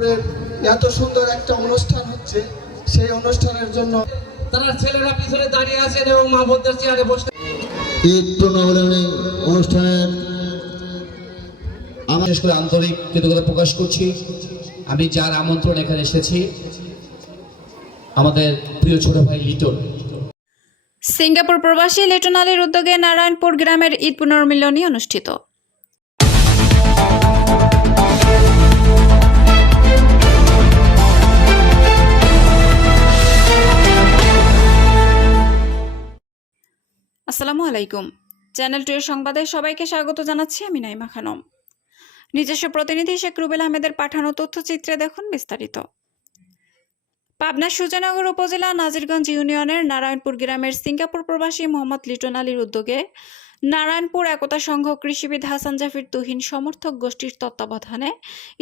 সিঙ্গাপুরের এত সুন্দর একটা অনুষ্ঠান হচ্ছে, সেই অনুষ্ঠানের জন্য তারা ছেলেরা পিছনে দাঁড়িয়ে আছেন এবং মা বোনদের চেয়ারে বসে। ঈদ টুর্নামেন্ট অনুষ্ঠানের আমি বিশেষ করে আন্তরিক কৃতজ্ঞতা প্রকাশ করছি। আমি যার আমন্ত্রণ এখানে এসেছি, আমাদের প্রিয় ছোট ভাই লিটন। সিঙ্গাপুর প্রবাসী লিটন আলীর উদ্যোগে নারায়ণপুর গ্রামের ঈদ পুনর্মিলনী অনুষ্ঠিত। আসসালামু আলাইকুম। চ্যানেল 2 এর সংবাদে সবাইকে স্বাগত জানাচ্ছি। আমি নাইমা খানম। নিজস্ব প্রতিনিধি শেখ রুবেল আহমেদের পাঠানো তথ্যচিত্রে দেখুন বিস্তারিত। পাবনা সুজানগর উপজেলা নাজিরগঞ্জ ইউনিয়নের নারায়ণপুর গ্রামের সিঙ্গাপুর প্রবাসী মোহাম্মদ লিটন আলীর উদ্যোগে নারায়ণপুর একতা সংঘ কৃষিবিদ হাসান জাফির তুহিন সমর্থক গোষ্ঠীর তত্ত্বাবধানে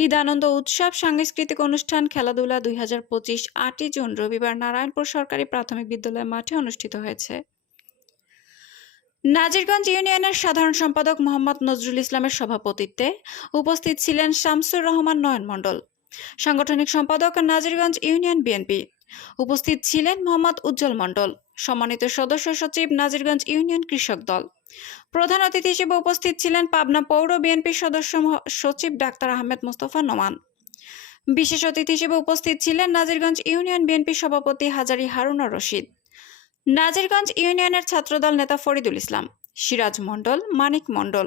ঈদ আনন্দ উৎসব সাংস্কৃতিক অনুষ্ঠান খেলাধুলা 2025 8 জুন রবিবার নারায়ণপুর সরকারি প্রাথমিক বিদ্যালয় মাঠে অনুষ্ঠিত হয়েছে। নাজিরগঞ্জ ইউনিয়নের সাধারণ সম্পাদক মোহাম্মদ নজরুল ইসলামের সভাপতিত্বে উপস্থিত ছিলেন শামসুর রহমান নয়ন মণ্ডল, সাংগঠনিক সম্পাদক নাজিরগঞ্জ ইউনিয়ন বিএনপি। উপস্থিত ছিলেন মোহাম্মদ উজ্জ্বল মণ্ডল, সম্মানিত সদস্য সচিব নাজিরগঞ্জ ইউনিয়ন কৃষক দল। প্রধান অতিথি হিসেবে উপস্থিত ছিলেন পাবনা পৌর বিএনপির সদস্য সচিব ডাক্তার আহমেদ মোস্তফা নোমান। বিশেষ অতিথি হিসেবে উপস্থিত ছিলেন নাজিরগঞ্জ ইউনিয়ন বিএনপির সভাপতি হাজারী হারুনা রশিদ, নাজিরগঞ্জ ইউনিয়নের ছাত্রদল নেতা ফরিদুল ইসলাম, সিরাজ মণ্ডল, মানিক মণ্ডল।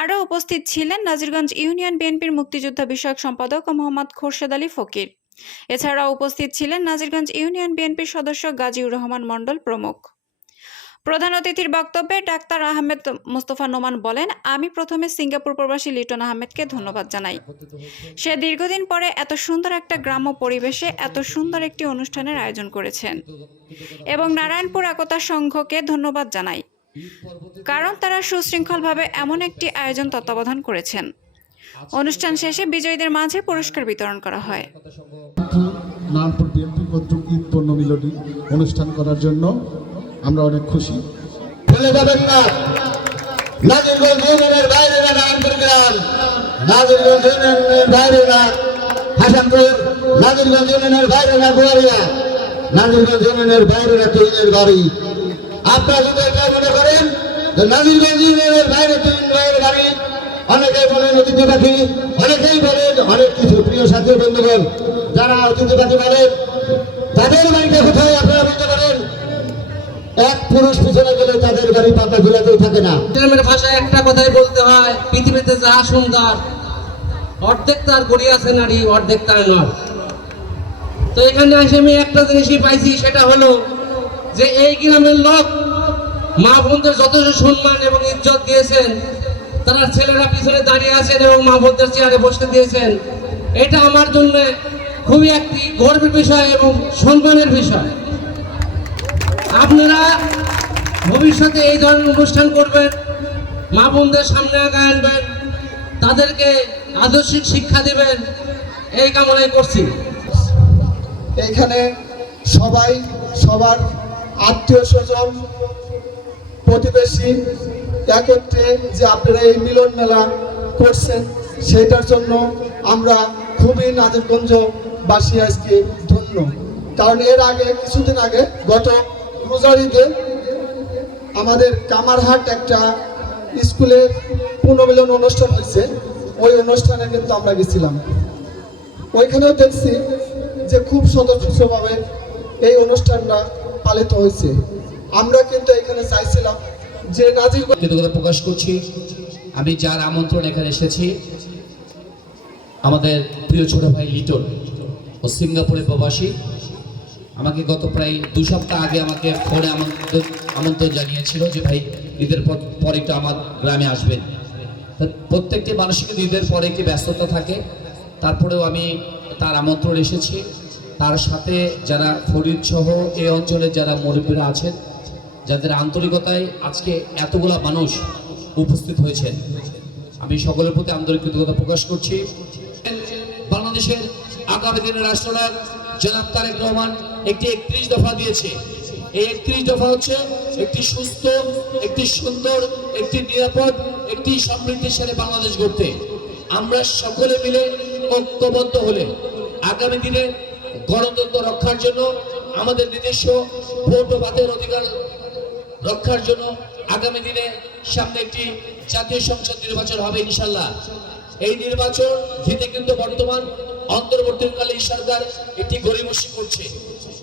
আরও উপস্থিত ছিলেন নাজিরগঞ্জ ইউনিয়ন বিএনপির মুক্তিযোদ্ধা বিষয়ক সম্পাদক মোহাম্মদ খোরশেদ আলী ফকির। এছাড়াও উপস্থিত ছিলেন নাজিরগঞ্জ ইউনিয়ন বিএনপির সদস্য গাজীউর রহমান মণ্ডল প্রমুখ। প্রধান অতিথির বক্তব্যে ডাক্তার আহমেদ মোস্তফা নোমান বলেন, আমি প্রথমে সিঙ্গাপুর প্রবাসী লিটন আহমেদকে ধন্যবাদ জানাই। সে দীর্ঘদিন পরে এত সুন্দর একটা গ্রাম্য পরিবেশে এত সুন্দর একটি অনুষ্ঠানের আয়োজন করেছেন এবং নারায়ণপুর একতা সংঘকে ধন্যবাদ জানাই, কারণ তারা সুশৃঙ্খলভাবে এমন একটি আয়োজন তত্ত্বাবধান করেছেন। অনুষ্ঠান শেষে বিজয়ীদের মাঝে পুরস্কার বিতরণ করা হয়। নারায়ণপুর বিএনপি কর্তৃক ঈদ পুনর্মিলনী অনুষ্ঠান করার জন্য আমরা অনেক খুশি। ভুলে যাবেন না, নাজিরগঞ্জ ইউনিয়নের বাইরেরা নারায়ণপুর গ্রাম, নাজিরগঞ্জ ইউনিয়নের বাইরেরা হাসানপুর, নাজিরগঞ্জ ইউনিয়নের বাইরেরা গুয়ারিয়া, নাজিরগঞ্জ ইউনিয়নের বাইরেরা তুহিনের বাড়ি। আপনারা যদি এটা মনে করেন যে নাজিরগঞ্জ ইউনিয়নের বাইরে তুহিনের বাড়ি, অনেকেই বলেন অতিথি পাখি, অনেকেই বলেন অনেক কিছু। প্রিয় সাথী বন্ধুগণ, যারা অতিথি পাখি বলেন তাদের বাড়িতে কোথায় আপনারা বলতে পারেন এক পুরুষ পিছনে গেলে তাদের বাড়ি পাতা ঝুলাতেও থাকে না। গ্রামের ভাষায় একটা কথাই বলতে হয়, পৃথিবীতে যা সুন্দর অর্ধেক তার গড়িয়াছে নারী, অর্ধেক তার নয়। তো এখানে এসে আমি একটা জিনিসই পাইছি, সেটা হলো যে এই গ্রামের লোক মা বোনদের যথেষ্ট সম্মান এবং ইজ্জত দিয়েছেন। তারা ছেলেরা পিছনে দাঁড়িয়ে আছেন এবং মা বোনদের চেয়ারে বসতে দিয়েছেন। এটা আমার জন্য খুবই একটি গর্বের বিষয় এবং সম্মানের বিষয়। আপনারা ভবিষ্যতে এই ধরনের অনুষ্ঠান করবেন, মা বোনদের সামনে আগায় আনবেন, তাদেরকে আদর্শিক শিক্ষা দেবেন, এই কামনাই করছি। এইখানে সবাই সবার আত্মীয় স্বজন প্রতিবেশী একত্রে যে আপনারা এই মিলন মেলা করছেন, সেটার জন্য আমরা খুবই নাজিরগঞ্জবাসী আজকে ধন্য। কারণ এর আগে কিছুদিন আগে গত রোজার ঈদে আমাদের কামারহাট একটা স্কুলের পুনর্মিলন অনুষ্ঠান হয়েছে, ওই অনুষ্ঠানে কিন্তু আমরা গেছিলাম। ওইখানেও দেখছি যে খুব স্বতঃস্ফূর্তভাবে এই অনুষ্ঠানটা পালিত হয়েছে। আমরা কিন্তু এখানে চাইছিলাম যে নাজিরগঞ্জ কৃতজ্ঞতা প্রকাশ করছি। আমি যার আমন্ত্রণ এখানে এসেছি, আমাদের প্রিয় ছোট ভাই লিটন, ও সিঙ্গাপুরের প্রবাসী। আমাকে গত প্রায় 2 সপ্তাহ আগে আমাকে ফোনে আমন্ত্রণ জানিয়েছিল যে ভাই ঈদের পর একটু আমার গ্রামে আসবেন। প্রত্যেকটি মানুষের কিন্তু ঈদের পরে একটি ব্যস্ততা থাকে, তারপরেও আমি তার আমন্ত্রণ এসেছি। তার সাথে যারা ফরিদ সহ এই অঞ্চলের যারা মুরব্বীরা আছেন, যাদের আন্তরিকতায় আজকে এতগুলা মানুষ উপস্থিত হয়েছেন, আমি সকলের প্রতি আন্তরিক কৃতজ্ঞতা প্রকাশ করছি। বাংলাদেশের আগামী দিনের রাষ্ট্রনায়ক জনাব তারেক রহমান একটি 31 দফা দিয়েছে। এই 31 দফা হচ্ছে একটি সুস্থ, একটি সুন্দর, একটি নিরাপদ, একটি সমৃদ্ধিশালী বাংলাদেশ গড়তে। আমরা সকলে মিলে ঐক্যবদ্ধ হলে আগামী দিনে গণতন্ত্র রক্ষার জন্য, আমাদের নিজস্ব ভোট ও ভাতের অধিকার রক্ষার জন্য আগামী দিনে সামনে একটি জাতীয় সংসদ নির্বাচন হবে ইনশাল্লাহ। এই নির্বাচন জিতে কিন্তু বর্তমান অন্তর্বর্তীকালীন সরকার একটি গড়িমসি করছে।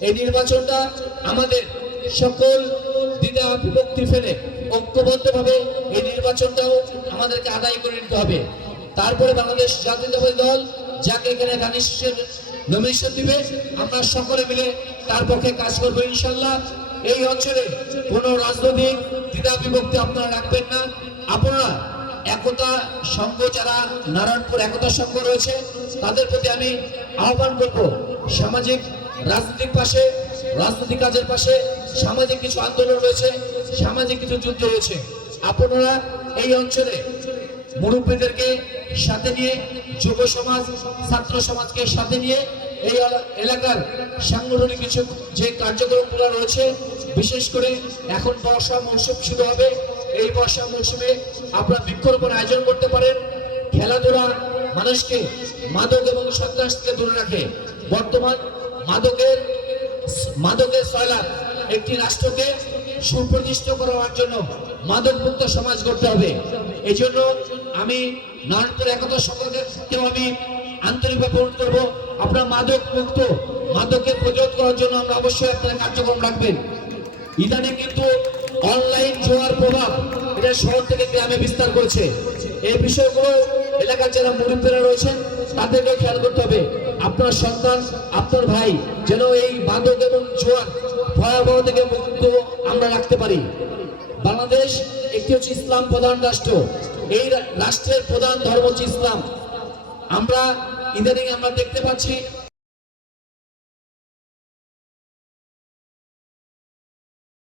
এই নির্বাচনটা আমাদের সকল দ্বিধা বিভক্তি ফেলে ঐক্যবদ্ধভাবে এই নির্বাচনটাও আমাদেরকে আদায় করে নিতে হবে। তারপরে বাংলাদেশ জাতীয়তাবাদী দল যাকে এখানে ধানের নমিনেশন দিবে, আমরা সকলে মিলে তার পক্ষে কাজ করবো ইনশাল্লাহ। এই অঞ্চলে কোনো রাজনৈতিক দ্বিধা বিভক্তি আপনারা রাখবেন না। আপনারা একতা সংঘ, যারা নারায়ণপুর একতা সংঘ রয়েছে, তাদের প্রতি আমি আহ্বান করব, সামাজিক রাজনৈতিক পাশে, রাজনৈতিক কাজের পাশে সামাজিক কিছু আন্দোলন রয়েছে, সামাজিক কিছু যুদ্ধ রয়েছে। আপনারা এই অঞ্চলে মুরব্বীদেরকে সাথে নিয়ে, যুব সমাজ, ছাত্র সমাজকে সাথে নিয়ে এই এলাকার সাংগঠনিক কিছু যে কার্যক্রমগুলো রয়েছে, বিশেষ করে এখন বর্ষা মৌসুম শুরু হবে, এই বর্ষা মৌসুমে আপনারা বৃক্ষরোপণ আয়োজন করতে পারেন। খেলাধুলা মানুষকে মাদক এবং সন্ত্রাস থেকে দূরে রাখে। বর্তমান মাদকের সয়লাভ, একটি রাষ্ট্রকে সুপ্রতিষ্ঠিত করার জন্য মাদক মুক্ত সমাজ করতে হবে। এই জন্য আমি নারায়ণপুর একতা সংঘকেও আমি আন্তরিকভাবে অনুরোধ করবো, আপনারা মাদক মুক্ত, মাদককে প্রতিরোধ করার জন্য আমরা অবশ্যই আপনারা কার্যক্রম রাখবেন। ইদানিং কিন্তু অনলাইন জুয়ার প্রভাব এটা শহর থেকে গ্রামে বিস্তার করেছে। এই বিষয়গুলো এলাকার যারা মুরব্বীরা রয়েছেন তাদেরকে খেয়াল করতে হবে। আপনার সন্তান, আপনার ভাই যেন এই মাদক এবং জুয়ার ভয়াবহ থেকে মুক্ত আমরা রাখতে পারি। বাংলাদেশ একটি হচ্ছে ইসলাম প্রধান রাষ্ট্র, এই রাষ্ট্রের প্রধান ধর্ম হচ্ছে ইসলাম। আমরা ইদানিং আমরা দেখতে পাচ্ছি